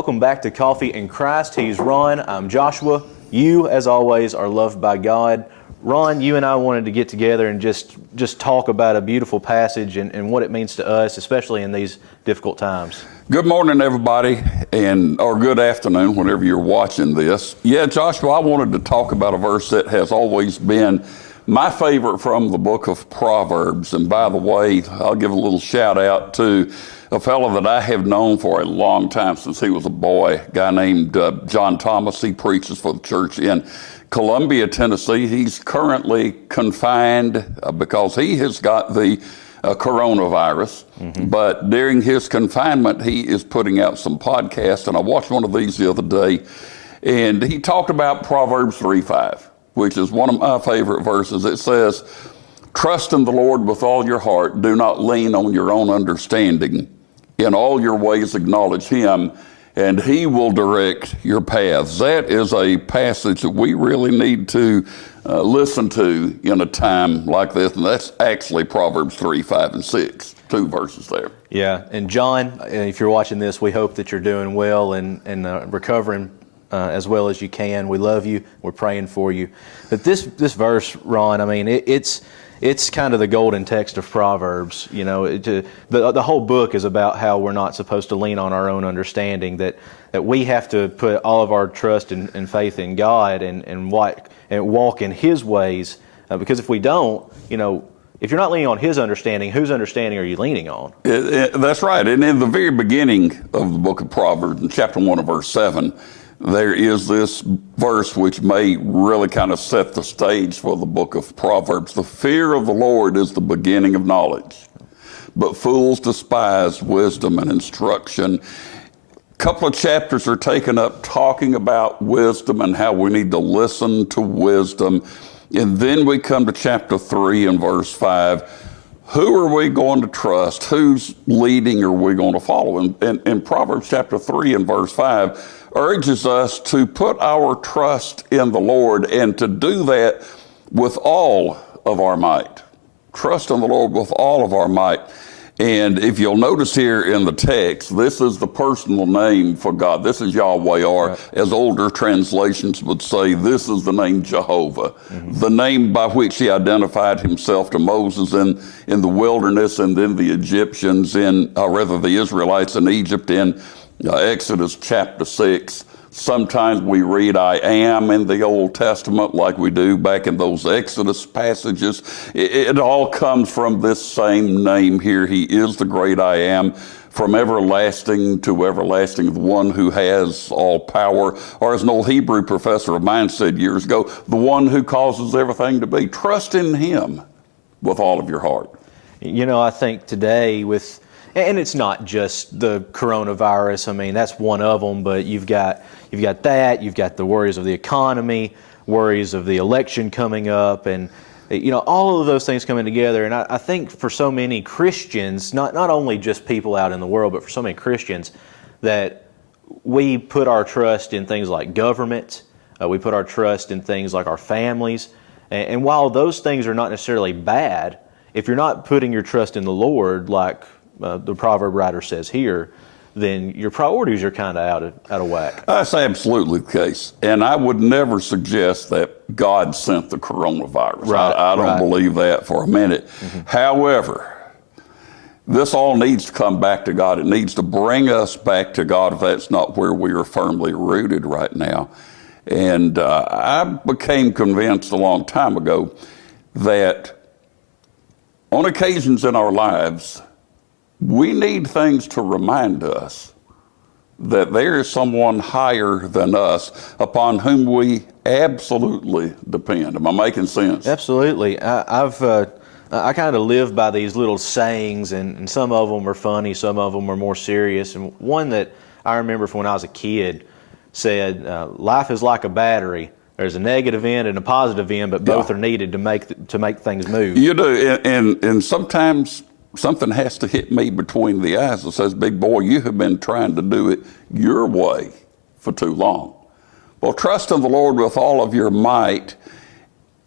Welcome back to Coffee in Christ. He's Ron. I'm Joshua. You, as always, are loved by God. Ron, you and I wanted to get together and just talk about a beautiful passage and what it means to us, especially in these difficult times. Good morning, everybody, or good afternoon, whenever you're watching this. Yeah, Joshua, I wanted to talk about a verse that has always been my favorite from the book of Proverbs. And by the way, I'll give a little shout out to a fellow that I have known for a long time, since he was a boy, a guy named John Thomas. He preaches for the church in Columbia, Tennessee. He's currently confined because he has got the coronavirus. But during his confinement, he is putting out some podcasts, and I watched one of these the other day, and he talked about Proverbs 3:5, which is one of my favorite verses. It says, "Trust in the Lord with all your heart. Do not lean on your own understanding. In all your ways acknowledge him, and he will direct your paths." That is a passage that we really need to listen to in a time like this, and that's actually Proverbs 3, 5, and 6, two verses there. Yeah, and John, if you're watching this, we hope that you're doing well and recovering as well as you can. We love you. We're praying for you. But this verse, Ron, I mean, it's kind of the golden text of Proverbs. You know, the whole book is about how we're not supposed to lean on our own understanding, that we have to put all of our trust and faith in God and walk in His ways. Because if we don't, you know, if you're not leaning on His understanding, whose understanding are you leaning on? That's right. And in the very beginning of the book of Proverbs, in chapter 1 and verse 7, there is this verse which may really kind of set the stage for the book of Proverbs. "The fear of the Lord is the beginning of knowledge, but fools despise wisdom and instruction." A couple of chapters are taken up talking about wisdom and how we need to listen to wisdom. And then we come to chapter 3 and verse 5. Who are we going to trust? Whose leading are we going to follow? And Proverbs chapter 3 and verse 5 urges us to put our trust in the Lord and to do that with all of our might. Trust in the Lord with all of our might. And if you'll notice here in the text, this is the personal name for God. This is Yahweh, or as older translations would say, this is the name Jehovah, the name by which he identified himself to Moses in the wilderness, and then the Egyptians the Israelites in Egypt in Exodus chapter 6. Sometimes we read "I am" in the Old Testament like we do back in those Exodus passages. It all comes from this same name here. He is the great I am, from everlasting to everlasting, the one who has all power. Or as an old Hebrew professor of mine said years ago, the one who causes everything to be. Trust in him with all of your heart. You know, I think today and it's not just the coronavirus. I mean, that's one of them, but you've got that, you've got the worries of the economy, worries of the election coming up, and you know, all of those things coming together. And I think for so many Christians, not only just people out in the world, but for so many Christians, that we put our trust in things like government, we put our trust in things like our families, and while those things are not necessarily bad, if you're not putting your trust in the Lord, like the proverb writer says here, then your priorities are kind of out of whack. That's absolutely the case. And I would never suggest that God sent the coronavirus. Right, I don't believe that for a minute. However, this all needs to come back to God. It needs to bring us back to God if that's not where we are firmly rooted right now. And I became convinced a long time ago that on occasions in our lives, we need things to remind us that there is someone higher than us upon whom we absolutely depend. Am I making sense? Absolutely. I kind of live by these little sayings, and some of them are funny, some of them are more serious. And one that I remember from when I was a kid said, "Life is like a battery. There's a negative end and a positive end, but both are needed to make things move." You do, and sometimes something has to hit me between the eyes that says, "Big boy, you have been trying to do it your way for too long." Well, trust in the Lord with all of your might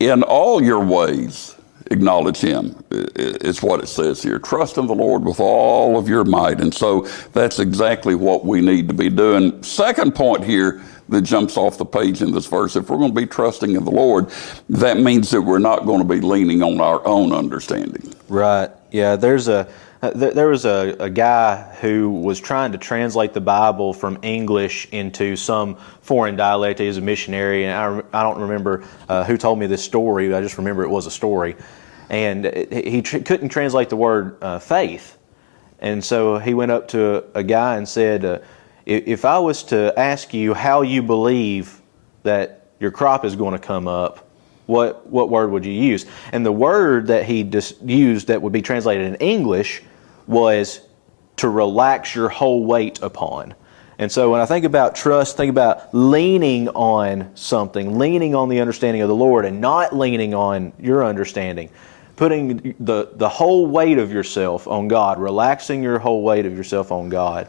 in all your ways. acknowledge him. It's what it says here. Trust in the Lord with all of your might. And so that's exactly what we need to be doing. Second point here that jumps off the page in this verse, if we're going to be trusting in the Lord, that means that we're not going to be leaning on our own understanding. Right. Yeah, there was a guy who was trying to translate the Bible from English into some foreign dialect. He was a missionary, and I don't remember who told me this story. I just remember it was a story. And he couldn't translate the word faith. And so he went up to a guy and said, if I was to ask you how you believe that your crop is going to come up, what word would you use? And the word that he just used that would be translated in English was to relax your whole weight upon. And so when I think about trust, think about leaning on something, leaning on the understanding of the Lord and not leaning on your understanding. Putting the whole weight of yourself on God, relaxing your whole weight of yourself on God.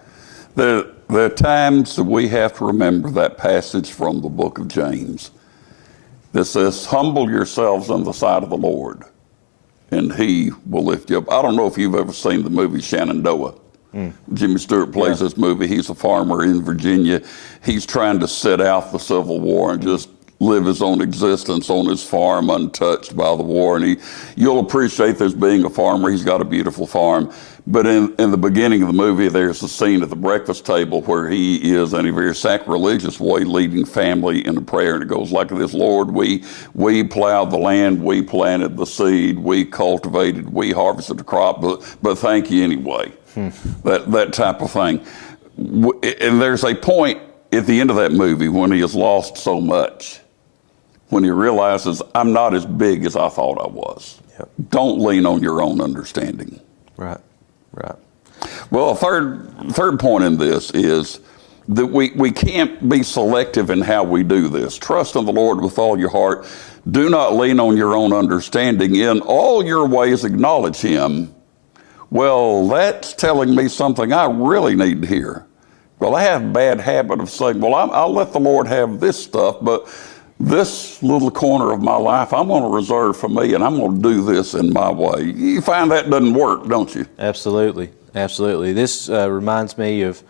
There are times that we have to remember that passage from the book of James that says, humble yourselves on the sight of the Lord, and he will lift you up. I don't know if you've ever seen the movie Shenandoah. Jimmy Stewart plays this movie. He's a farmer in Virginia. He's trying to sit out the Civil War and just live his own existence on his farm untouched by the war. And you'll appreciate this being a farmer. He's got a beautiful farm. But in the beginning of the movie, there's a scene at the breakfast table where he is, in a very sacrilegious way, leading family in a prayer. And it goes like this: Lord, we plowed the land, we planted the seed, we cultivated, we harvested the crop, but thank you anyway. That type of thing. And there's a point at the end of that movie when he has lost so much, when he realizes, I'm not as big as I thought I was. Yep. Don't lean on your own understanding. Right. Well, a third point in this is that we can't be selective in how we do this. Trust in the Lord with all your heart. Do not lean on your own understanding. In all your ways acknowledge him. Well, that's telling me something I really need to hear. Well, I have a bad habit of saying, well, I'll let the Lord have this stuff, but this little corner of my life I'm going to reserve for me, and I'm going to do this in my way. You find that doesn't work, don't you? Absolutely. This reminds me of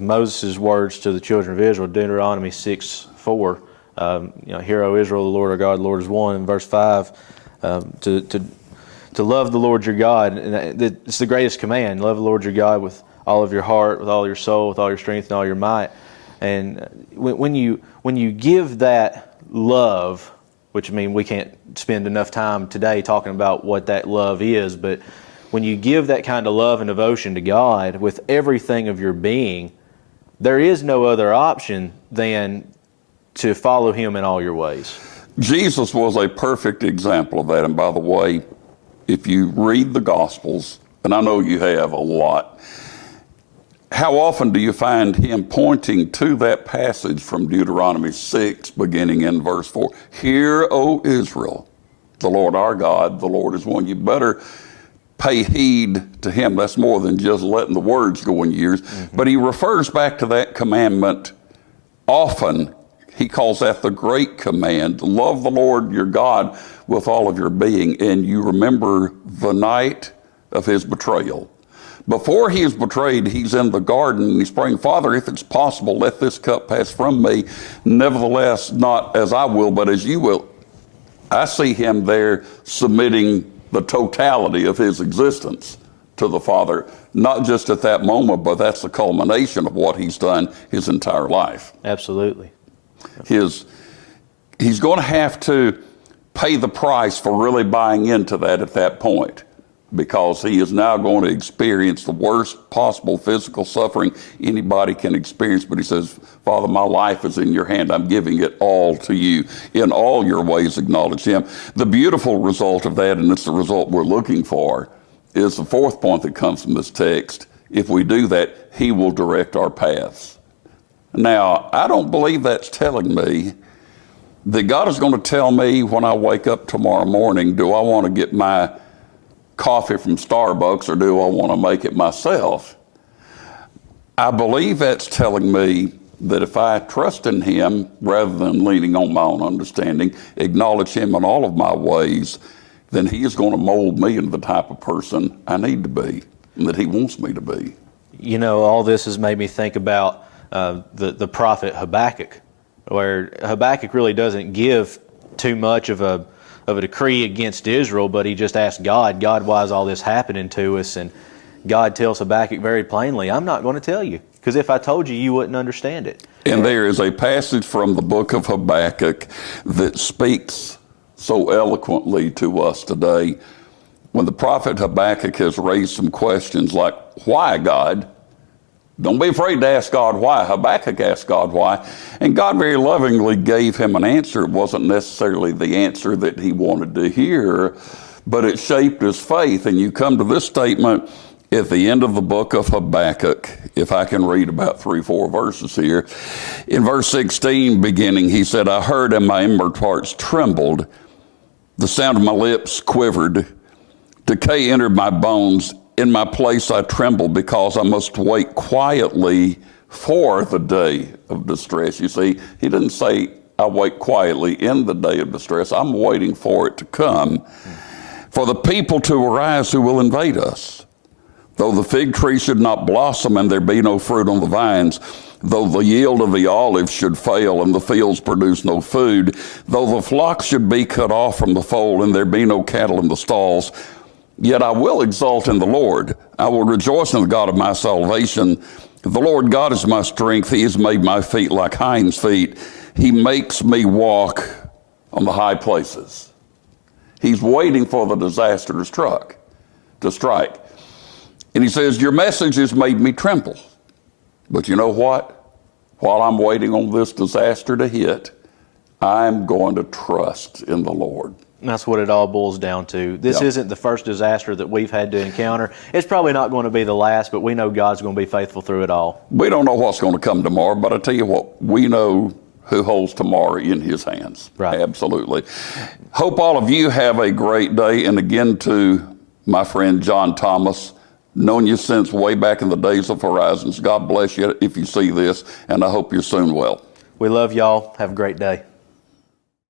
Moses' words to the children of Israel, Deuteronomy 6:4. Hear, O Israel, the Lord our God, the Lord is one. In verse 5, to love the Lord your God. And it's the greatest command. Love the Lord your God with all of your heart, with all your soul, with all your strength, and all your might. And when you give that love, which I mean we can't spend enough time today talking about what that love is, but when you give that kind of love and devotion to God with everything of your being, there is no other option than to follow him in all your ways. Jesus was a perfect example of that. And by the way, if you read the Gospels, and I know you have a lot, how often do you find him pointing to that passage from Deuteronomy 6, beginning in verse 4? Hear, O Israel, the Lord our God, the Lord is one. You better pay heed to him. That's more than just letting the words go in your ears. Mm-hmm. But he refers back to that commandment often. He calls that the great command. Love the Lord your God with all of your being. And you remember the night of his betrayal. Before he is betrayed, he's in the garden and he's praying, Father, if it's possible, let this cup pass from me. Nevertheless, not as I will, but as you will. I see him there submitting the totality of his existence to the Father, not just at that moment, but that's the culmination of what he's done his entire life. Absolutely. He's going to have to pay the price for really buying into that at that point, because he is now going to experience the worst possible physical suffering anybody can experience. But he says, Father, my life is in your hand. I'm giving it all to you. In all your ways, acknowledge him. The beautiful result of that, and it's the result we're looking for, is the fourth point that comes from this text. If we do that, he will direct our paths. Now, I don't believe that's telling me that God is going to tell me when I wake up tomorrow morning, do I want to get my coffee from Starbucks or do I want to make it myself? I believe that's telling me that if I trust in him rather than leaning on my own understanding, acknowledge him in all of my ways, then he is going to mold me into the type of person I need to be and that he wants me to be. You know, all this has made me think about the prophet Habakkuk, where Habakkuk really doesn't give too much of a decree against Israel, but he just asks God, why is all this happening to us? And God tells Habakkuk very plainly, I'm not going to tell you, because if I told you, you wouldn't understand it. And there is a passage from the book of Habakkuk that speaks so eloquently to us today. When the prophet Habakkuk has raised some questions like, why, God? Don't be afraid to ask God why. Habakkuk asked God why, and God very lovingly gave him an answer. It wasn't necessarily the answer that he wanted to hear, but it shaped his faith. And you come to this statement at the end of the book of Habakkuk, if I can read about 3-4 verses here. In verse 16 beginning, he said, I heard and my inward parts trembled. The sound of my lips quivered. Decay entered my bones. In my place I tremble because I must wait quietly for the day of distress. You see, he didn't say, I wait quietly in the day of distress. I'm waiting for it to come. For the people to arise who will invade us. Though the fig tree should not blossom and there be no fruit on the vines, though the yield of the olive should fail and the fields produce no food, though the flock should be cut off from the fold and there be no cattle in the stalls, yet I will exult in the Lord. I will rejoice in the God of my salvation. The Lord God is my strength. He has made my feet like hinds' feet. He makes me walk on the high places. He's waiting for the disaster to strike. And he says, your message has made me tremble. But you know what? While I'm waiting on this disaster to hit, I'm going to trust in the Lord. And that's what it all boils down to. This isn't the first disaster that we've had to encounter. It's probably not going to be the last, but we know God's going to be faithful through it all. We don't know what's going to come tomorrow, but I tell you what, we know who holds tomorrow in his hands. Right. Absolutely. Hope all of you have a great day. And again, to my friend John Thomas, known you since way back in the days of Horizons. God bless you if you see this, and I hope you're soon well. We love y'all. Have a great day.